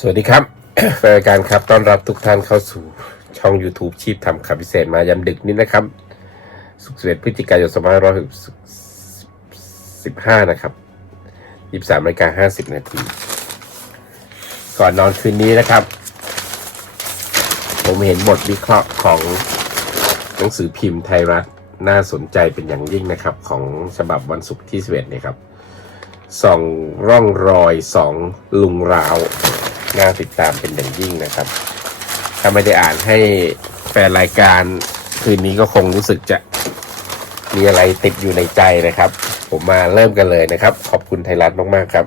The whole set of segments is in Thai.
สวัสดีครับแฟนรายการครับต้อนรับทุกท่านเข้าสู่ช่อง YouTube ชีพทำขับพิเศษมายามดึกนี้นะครับ สุขเสด็จพฤศจิกายน2515นะครับ23นาฬิกา50นาที ก่อนนอนคืนนี้นะครับ ผมเห็นบทวิเคราะห์ของหนังสือพิมพ์ไทยรัฐน่าสนใจเป็นอย่างยิ่งนะครับ ของฉบับวันศุกร์ที่11เนี่ยครับส่องร่องรอยสองลุงราว น่าติดตามเป็นอย่างยิ่งนะครับ ถ้าไม่ได้อ่านให้แฟนรายการคืนนี้ก็คงรู้สึกจะมีอะไรติดอยู่ในใจนะครับ ผมมาเริ่มกันเลยนะครับ ขอบคุณไทยรัฐมากๆครับ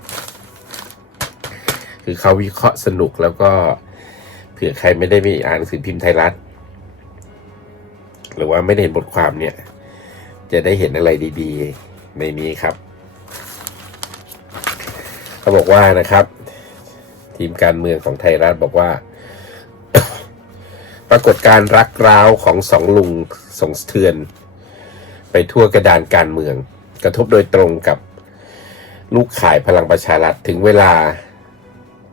คือเขาวิเคราะห์สนุกแล้วก็เผื่อใครไม่ได้มีอ่านหนังสือพิมพ์ไทยรัฐ หรือว่าไม่ได้เห็นบทความเนี่ย จะได้เห็นอะไรดี ๆ ในนี้ครับเขาบอกว่านะครับ ทีมการเมืองของไทยรัฐบอกว่า ปรากฏการรักร้าวของสองลุงส่งสเทือน ไปทั่วกระดานการเมือง กระทบโดยตรงกับลูกขายพลังประชารัฐถึงเวลา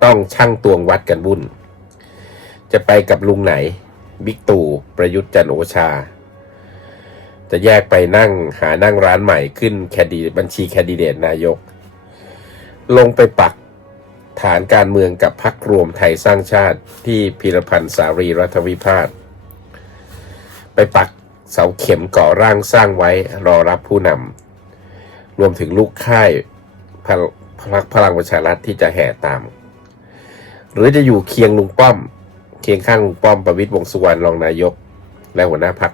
ต้องช่างตวงวัดกันบุ่น จะไปกับลุงไหน บิ๊กตู่ประยุทธ์จันโอชา จะแยกไปนั่งหานั่งร้านใหม่ขึ้นแคดีบัญชีแคดิเดตนายก ลงไปปัก ฐานการเมืองกับพักรวมไทยสร้างชาติที่พีรพันธ์สารีรัฐวิพาทไปปักเสาเข็มก่อร่างสร้างไว้รอรับผู้นำรวมถึงลูกค่ายพลักพลังประชารัฐที่จะแห่ตาม หรือจะอยู่เคียงลุงป้อม เคียงข้างลุงป้อมประวิตรวงสุวรรณรองนายก และหัวหน้าพัก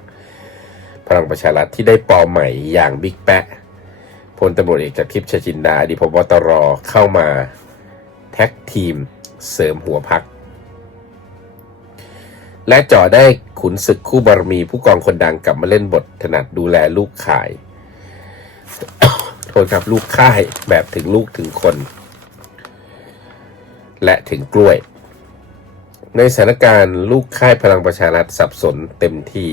พลังประชารัฐที่ได้ปอใหม่อย่างบิ๊กแปะพลตำรวจเอกจากทิพย์ชจินดาอดีพบตรเข้ามา แท็กทีม เสริมหัวพัก และจ่อได้ขุนศึกคู่บารมีผู้กองคนดังกลับมาเล่นบทถนัดดูแลลูกขาย โทษครับลูกค่ายแบบถึงลูกถึงคน และถึงกล้วย ในสถานการณ์ลูกค่ายพลังประชารัฐสับสนเต็มที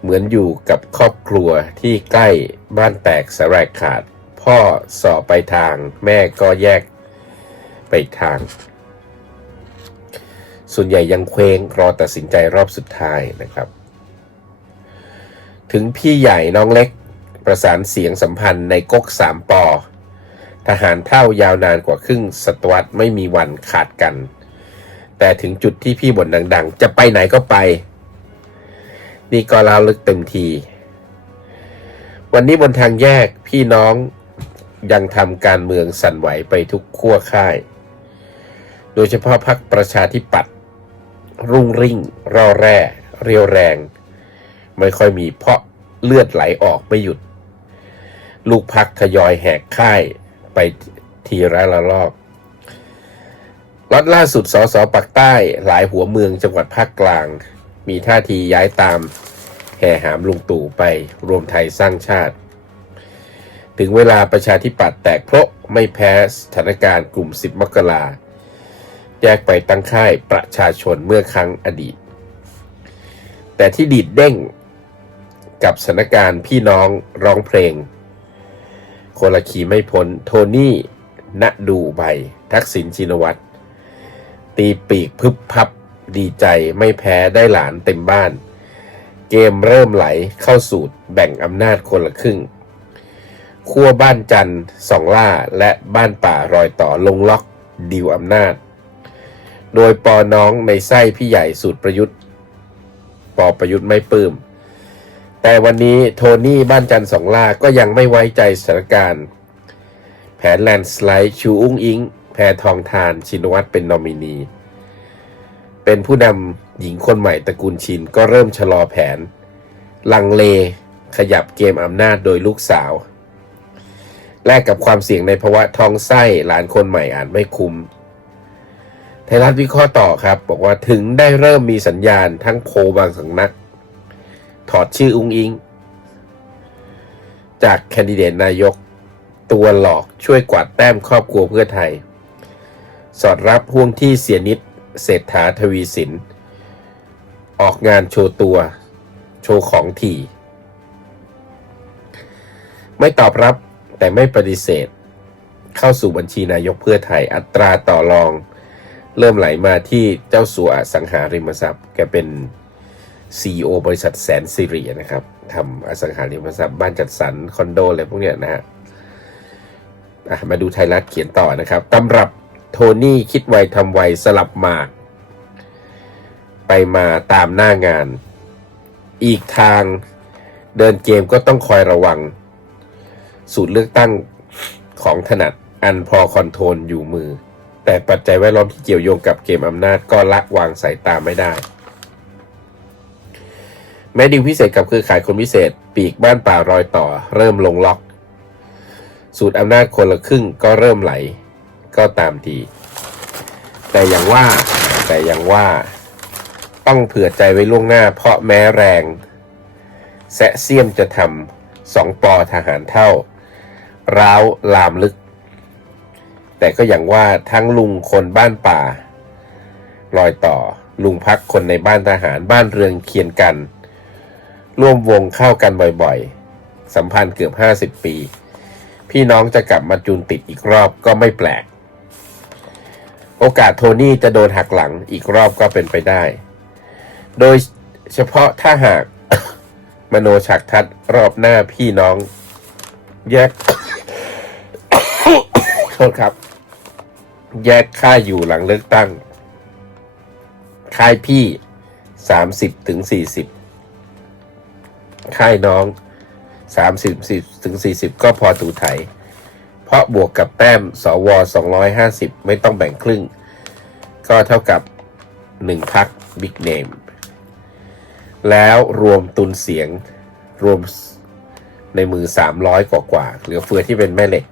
เหมือนอยู่กับครอบครัวที่ใกล้บ้านแตกสลายขาด พ่อสอบไปทางแม่ก็แยก ไปอีกทาง ส่วนใหญ่ยังเคว้งรอตัดสินใจรอบสุดท้ายนะครับ ถึงพี่ใหญ่น้องเล็กประสานเสียงสัมพันธ์ในก๊กสามปอ ทหารเท่ายาวนานกว่าครึ่งศตวรรษไม่มีวันขาดกัน แต่ถึงจุดที่พี่บ่นดัง ๆ จะไปไหนก็ไป นี่ก็ลาลึกเต็มที วันนี้บนทางแยกพี่น้องยังทำการเมืองสั่นไหวไปทุกขั้วค่าย โดยเฉพาะพรรคประชาธิปัตย์รุ่งริ่งร่อแร่ เรียวแรง ไม่ค่อยมีเพราะเลือดไหลออกไม่หยุด ลูกพักทยอยแหกค่ายไปทีละละลอกล็อตล่าสุดสสปักใต้หลายหัวเมืองจังหวัดภาคกลาง มีท่าทีย้ายตาม แห่หามลุงตู่ไปรวมไทยสร้างชาติ ถึงเวลาประชาธิปัตย์แตกเพราะไม่แพ้สถานการณ์กลุ่ม 10 มกรา แยกไปตั้งค่ายประชาชนเมื่อครั้งอดีต แต่ที่ดีดเด้งกับสถานการณ์พี่น้องร้องเพลง คนละขีไม่พ้นโทนี่ณดูใบ ทักษิณชินวัตร ตีปีกพึบพับดีใจไม่แพ้ได้หลานเต็มบ้าน เกมเริ่มไหลเข้าสู่แบ่งอำนาจคนละครึ่งขั้วบ้านจันทร์สองล่าและบ้านป่ารอยต่อลงล็อกดีลอำนาจ โดยปอน้องในไส้พี่ใหญ่สูตรประยุทธ์ ปอประยุทธ์ไม่ปลื้ม แต่วันนี้โทนี่บ้านจันสองล่าก็ยังไม่ไว้ใจสถานการณ์ แผนแลนสไลด์ชูอุ้งอิง แพทองทานชินวัตรเป็นนอมินี เป็นผู้นำหญิงคนใหม่ตระกูลชินก็เริ่มชะลอแผน ลังเลขยับเกมอำนาจโดยลูกสาว แลกกับความเสี่ยงในภาวะท้องไส้หลานคนใหม่อาจไม่คุ้ม ทยรัฐวิเคราะห์ต่อครับ บอกว่าถึงได้เริ่มมีสัญญาณทั้งโพบางสำนัก ถอดชื่ออุ้งอิง จากแคนดิเดตนายกตัวหลอกช่วยกวาดแต้มครอบครัวเพื่อไทย สอดรับห่วงที่เสียนิดเศรษฐาทวีสิน ออกงานโชว์ตัว โชว์ของทีไม่ตอบรับแต่ไม่ปฏิเสธ เข้าสู่บัญชีนายกเพื่อไทยอัตราต่อรอง เริ่มไหลมาที่เจ้าสัวอสังหาริมทรัพย์แกเป็น CEO บริษัทแสนสิรินะครับทำอสังหาริมทรัพย์บ้านจัดสรรคอนโดอะไรพวกเนี้ยนะฮะมาดูไทยรัฐเขียนต่อนะครับตำรับโทนี่คิดไวทำไวสลับหมากไปมาตามหน้างาน อีกทางเดินเกมก็ต้องคอยระวัง สูตรเลือกตั้งของถนัดอันพอคอนโทรลอยู่มือ แต่ปัจจัยแวดล้อมที่เกี่ยวโยงกับเกมอำนาจก็ละวางสายตาไม่ได้ แม้ดิวพิเศษกับเครือข่ายคนพิเศษ ปีกบ้านป่ารอยต่อ เริ่มลงล็อก สูตรอำนาจคนละครึ่งก็เริ่มไหล ก็ตามทีแต่อย่างว่าแต่อย่างว่า ต้องเผื่อใจไว้ล่วงหน้า เพราะแม้แรงแสะเสียมจะทำสองปอทหารเท่า ร้าวลามลึก แต่ก็อย่างว่าทั้งลุงคนบ้านป่า รอยต่อลุงพักคนในบ้านทหารบ้านเรืองเคียนกัน ร่วมวงเข้ากันบ่อยๆ สัมพันธ์เกือบ 50 ปี พี่น้องจะกลับมาจูนติดอีกรอบก็ไม่แปลก โอกาสโทนี่จะโดนหักหลังอีกรอบก็เป็นไปได้ โดยเฉพาะถ้าหากมโนฉักทัดรอบหน้าพี่น้อง แยกโทษครับ แยกค่ายอยู่หลังเลือกตั้ง ค่ายพี่สามสิบถึงสี่สิบค่ายน้องสามสิบถึงสี่สิบก็พอตูไถ เพราะบวกกับแต้มสวสองร้อยห้าสิบไม่ต้องแบ่งครึ่ง ก็เท่ากับหนึ่งพักบิ๊กเนม แล้วรวมตุนเสียงรวมในมือ300กว่ากว่า เหลือเฟือที่เป็นแม่เหล็ก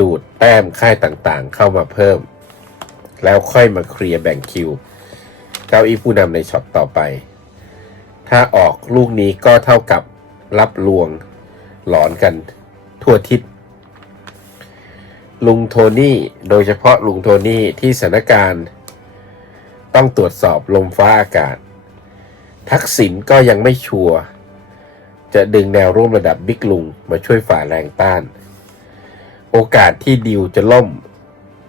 ดูดแต้มค่ายต่างๆ เข้ามาเพิ่ม แล้วค่อยมาเคลียร์แบ่งคิว เก้าอี้ผู้นำในช็อตต่อไป ถ้าออกลูกนี้ก็เท่ากับรับลวงหลอนกันทั่วทิศลุงโทนี่โดยเฉพาะลุงโทนี่ที่สถานการณ์ ต้องตรวจสอบลมฟ้าอากาศ ทักษิณก็ยังไม่ชัวร์จะดึงแนวร่วมระดับบิ๊กลุงมาช่วยฝ่าแรงต้าน โอกาสที่ดิวจะล่ม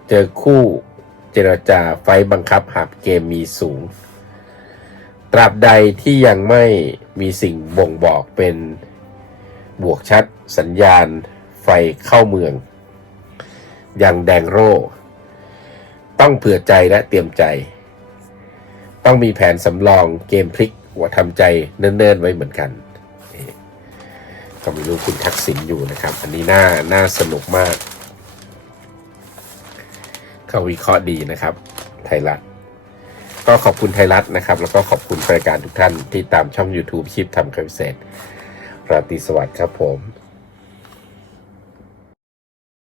เจอคู่เจรจาไฟบังคับหับเกมมีสูง ตราบใดที่ยังไม่มีสิ่งบ่งบอกเป็นบวกชัดสัญญาณไฟเข้าเมือง อย่างแดงโร่ ต้องเผื่อใจและเตรียมใจ ต้องมีแผนสำรองเกมพลิกว่าทำใจเนิ่นๆไว้เหมือนกัน ก็มีรูปคุณทักษิณอยู่นะครับ อันนี้น่าน่าสนุกมาก เขาวิเคราะห์ดีนะครับ ไทยรัฐ ก็ขอบคุณไทยรัฐนะครับ แล้วก็ขอบคุณรายการทุกท่านที่ตามช่อง YouTube ชีพทำคำเกษราตรีสวัสดิ์ครับผม